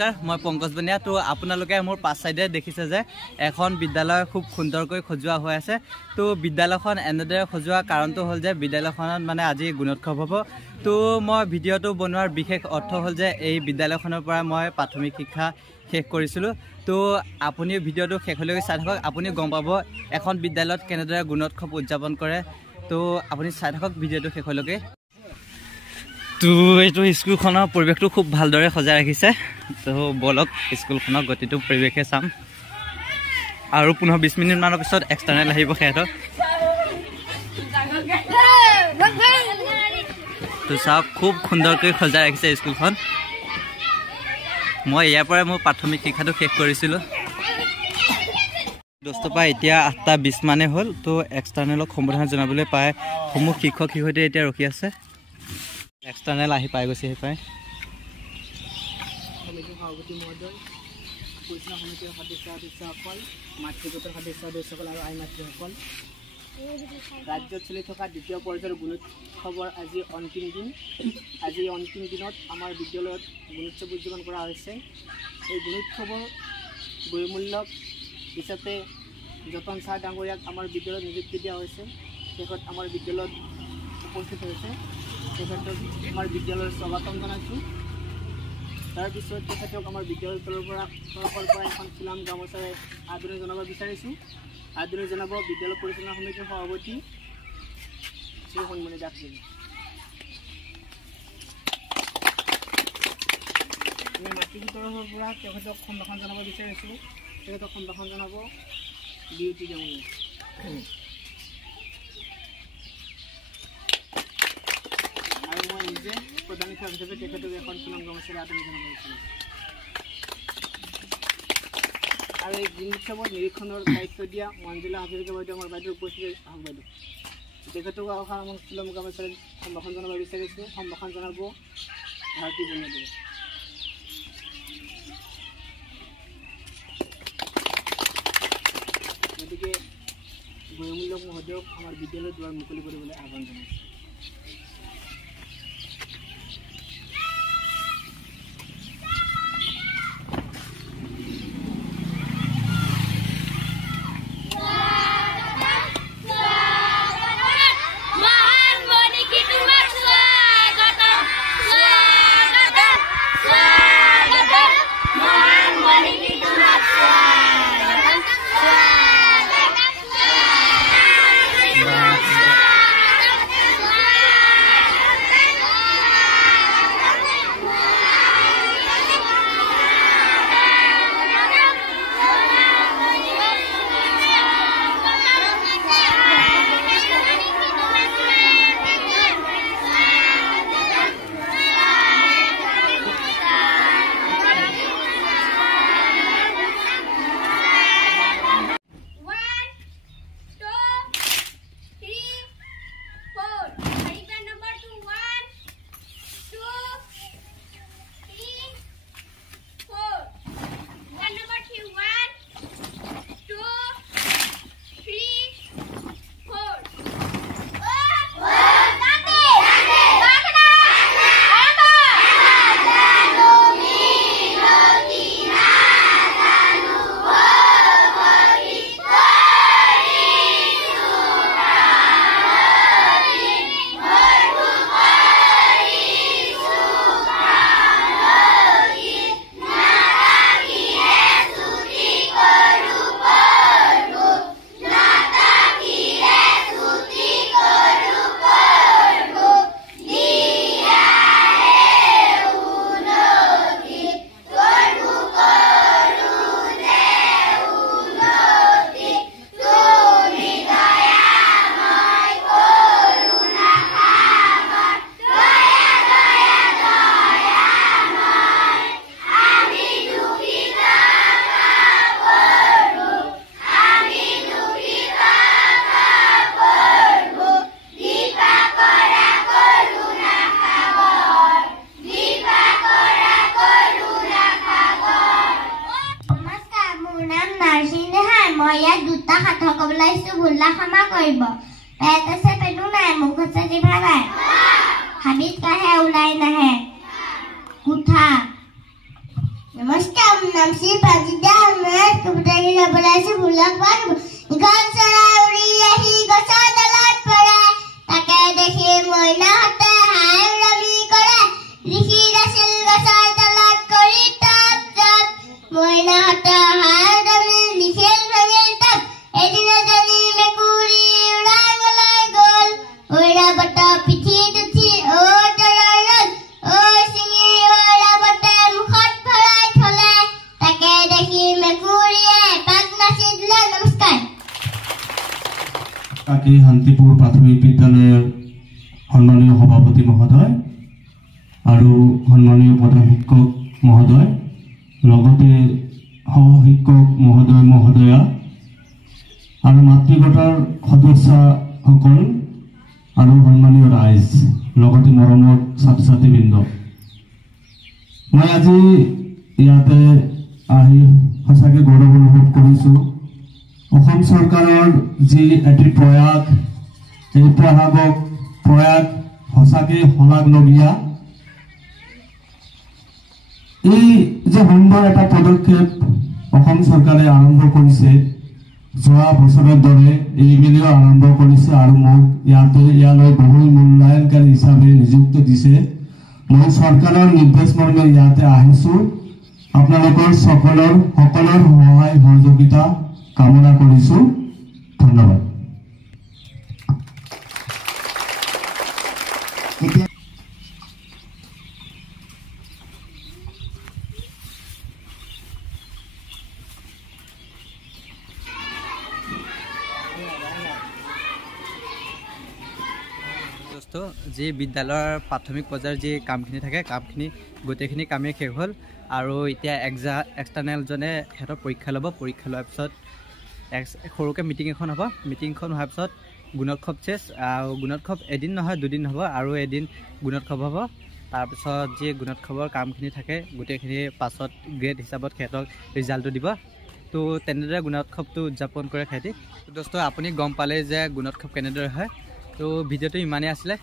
নমস্কাৰ মই পংকজ বনিয়া তো আপোনালোকে মোৰ পাঁচ সাইডে দেখিছে যে এখন বিদ্যালয় খুব সুন্দৰকৈ খজুৱা হৈ আছে তো বিদ্যালয়খন এনেদৰে খজুৱা কাৰণটো হ'ল যে বিদ্যালয়খনত মানে আজি গুণোৎসৱ হ'ব তো মই ভিডিঅ'টো বনোৱাৰ বিশেষ অৰ্থ হ'ল যে এই বিদ্যালয়খনৰ পৰা মই প্ৰাথমিক শিক্ষা শেষ কৰিছিলোঁ তো আপুনি ভিডিঅ'টো শেষলৈকে চাই থাকক আপুনি গম পাব এখন বিদ্যালয়ত কেনেদৰে গুণোৎসৱ উদযাপন কৰে তো আপুনি চাই থাকক ভিডিঅ'টো শেষলৈকে তো এইটো স্কুলখনৰ পৰিৱেশটো খুব ভালদৰে সজাই ৰাখিছে তো বলক স্কুলখনৰ গতিটো পৰিৱেশে চাম আৰু 15-20 মিনিটমানৰ পিছত এক্সটাৰ্নেল আহিব সিহঁতৰ তো চাওক খুব সুন্দৰকৈ সজাই ৰাখিছে স্কুলখন মই ইয়াৰ পৰাই মোৰ প্ৰাথমিক শিক্ষাটো শেষ কৰিছিলোঁ দস্তপা এতিয়া 8:20 মানে হ'ল তো এক্সটাৰ্নেলক সম্বোধন জনাবলৈ পায় সমূহ শিক্ষক শিক্ষয়িত্ৰী এতিয়া ৰখি আছে এক্সটাৰ্নেল আহি পাই গৈছে পায় সভাপতি মহোদয় পৰিচালনা সমিতিৰ সদস্যসকল মাতৃগোটৰ সদস্যসকল আৰু আই মাতৃসকল ৰাজ্যত চলি থকা দ্বিতীয় পৰ্যায়ৰ গুণোৎসৱৰ আজি অন্তিম দিন আজি অন্তিম দিনত আমাৰ বিদ্যালয়ত গুণোৎসৱ উদযাপন কৰা হৈছে এই গুণোৎসৱৰ বহুমূল্যক হিচাপে যতন ছাৰ ডাঙৰীয়াক আমাৰ বিদ্যালয়ত নিযুক্তি দিয়া হৈছে তেখেত আমাৰ বিদ্যালয়ত উপস্থিত হৈছে তেখেতক আমাৰ বিদ্যালয়ৰ স্বাগতম জনাইছোঁ তাৰপিছত তেখেতক আমাৰ বিদ্যালয়ৰ তৰফৰ পৰা এখন চিলাম গামোচাৰে আদৰণি জনাব বিচাৰিছোঁ আদৰণি জনাব বিদ্যালয় পৰিচালনা সমিতিৰ সভাপতি শ্ৰী সন্মানী দাসজী আমি মাতৃগোটৰ তৰফৰ পৰা তেখেতক সম্ভাষণ জনাব বিচাৰিছোঁ তেখেতক সম্ভাষণ জনাব বিউটি গামুলী আৰু মই নিজে প্ৰধান শিক্ষক হিচাপে তেখেতক এখন চিলাম গামোচাৰে আদৰণি জনাব বিচাৰিছোঁ আৰু এই গুণোৎসৱৰ নিৰীক্ষণৰ দায়িত্ব দিয়া মঞ্জুলা হাজৰিকা বাইদেউ আমাৰ বাইদেউ উপস্থিত আহক বাইদেউ তেখেতক আমাৰ চিলাম গামোচাৰে সম্ভাষণ জনাব বিচাৰিছোঁ সম্ভাষণ জনাব ভাৰতী বনিয়াদেৱে গতিকে বহুমূল্যক মহোদয়ক আমাৰ বিদ্যালয়ৰ দুৱাৰ মুকলি কৰিবলৈ আহ্বান জনাইছোঁ আজি পাজিদা মেট কবিতাটি লবলাইছে ভুলক বাদ গছ চৰাই উৰি আহি গছৰ ডালত পৰে তাকে দেখি মইনাহঁতে হাই উৰামি কৰে লিখি আছিল গছৰ ডালত কৰি টপ টপ মইনাহঁতে হাই উৰামি লিখিল ভাঙিল টপ এদিন এজনী মেকুৰী উৰাই গলৈ গ'ল ঐৰাবত পিঠিত উঠি তৰাই ৰ'ল চিঙি ঐৰাবতে মুখত ভৰাই থলে তাকে দেখি মেকুৰীয়ে পাক নাচি দিলে। নমস্কাৰ। কাকি শান্তিপুৰ প্ৰাথমিক বিদ্যালয়ৰ সন্মানীয় সভাপতি মহোদয় আৰু সন্মানীয় প্ৰধান শিক্ষক মহোদয় লগতে সহ শিক্ষক মহোদয় মহোদয়া আৰু মাতৃগোটৰ সদস্যসকল আৰু সন্মানীয় ৰাইজ লগতে মৰমৰ ছাত্ৰ ছাত্ৰীবৃন্দ, মই আজি ইয়াতে আহি সঁচাকৈ গৌৰৱ অনুভৱ কৰিছোঁ। অসম চৰকাৰৰ যি এটি প্ৰয়াস, এই প্ৰয়াস সঁচাকৈ শলাগলগীয়া। এই যে সুন্দৰ এটা পদক্ষেপ অসম চৰকাৰে আৰম্ভ কৰিছে, যোৱা বছৰৰ দৰে এইবেলিও আৰম্ভ কৰিছে আৰু মোক ইয়ালৈ বহুল মূল্যায়নকাৰী হিচাপে নিযুক্তি দিছে। মই চৰকাৰৰ নিৰ্দেশ মৰ্মে ইয়াতে আহিছোঁ। আপোনালোকৰ সকলৰ সহায় সহযোগিতা কামনা কৰিছোঁ। ধন্যবাদ। যি বিদ্যালয়ৰ প্ৰাথমিক পৰ্যায়ৰ যি কামখিনি থাকে কামখিনি গোটেইখিনি কামেই শেষ হ'ল আৰু এতিয়া এক্সটাৰ্নেলজনে সিহঁতৰ পৰীক্ষা ল'ব। পৰীক্ষা লোৱাৰ পিছত সৰুকৈ মিটিং এখন হ'ব। মিটিংখন হোৱাৰ পিছত গুণোৎসৱ চেছ আৰু গুণোৎসৱ এদিন নহয় দুদিন হ'ব আৰু এদিন গুণোৎসৱ হ'ব। তাৰপিছত যি গুণোৎসৱৰ কামখিনি থাকে গোটেইখিনি পাছত গ্ৰেড হিচাপত সিহঁতক ৰিজাল্টটো দিব। তো তেনেদৰে গুণোৎসৱটো উদযাপন কৰে সিহঁতি। দোস্ত আপুনি গম পালে যে গুণোৎসৱ কেনেদৰে হয়। তো ভিডিঅ'টো ইমানেই আছিলে।